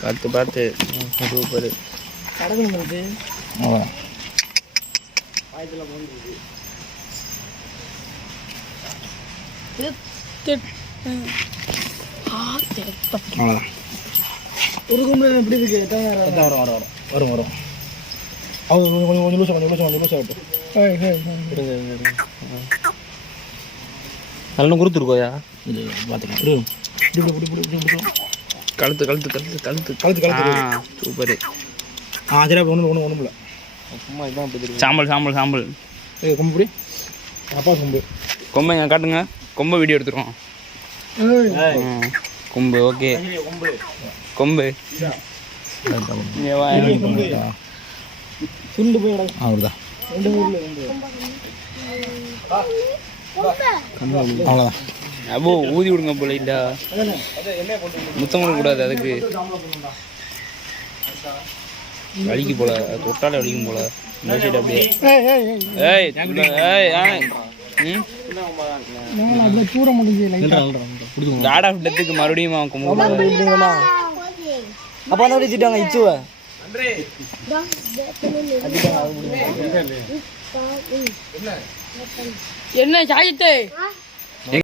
பார்த்து பார்த்து. சூப்பர். ஒரு கும்பல் எப்படி இருக்கு? வரும்? வரும் வரும் வரும். அது கொஞ்சம் கொஞ்சம் கொஞ்சம் லூசா கொஞ்சம் லூசா கொஞ்சம் இருங்க இருங்க நல்ல குருத்துருக்கோயா இது பார்த்துக்கலாம் இரு இப்படி இப்படி இப்படி இப்படி இப்படி கழுத்து கழுத்து கழுத்து கழுத்து. கழுத்து கழுத்து சூப்பர். ஆ சரி அப்போ ஒன்றும் ஒன்றும் ஒன்றும் இல்லை. சும்மா இதான் சாம்பல் சாம்பல் சாம்பல். ஏ கொம்பு இப்படி அப்பா கொம்பு. கொம்பை நான் காட்டுங்க. கொம்பை வீடியோ எடுத்துருவோம். கொம்பு ஓகே. கொம்பு. இங்க வா. துண்டு போய் கிடக்கு. அவ்வளோதான் ரெண்டு ஊர்ல கொண்டு அவ்வளோதான் அப்போ ஊதி விடுங்க போல இல்லா. முத்தம் கூடாது அதுக்கு. வலிக்கு போல தொட்டாலே வலிக்கும் போல. இந்த சைடு அப்படியே. ஏய் ஏய் ஏய். மறுபடியும் அப்பா வச்சுட்டாங்க இச்சுவ. என்ன சாயத்தை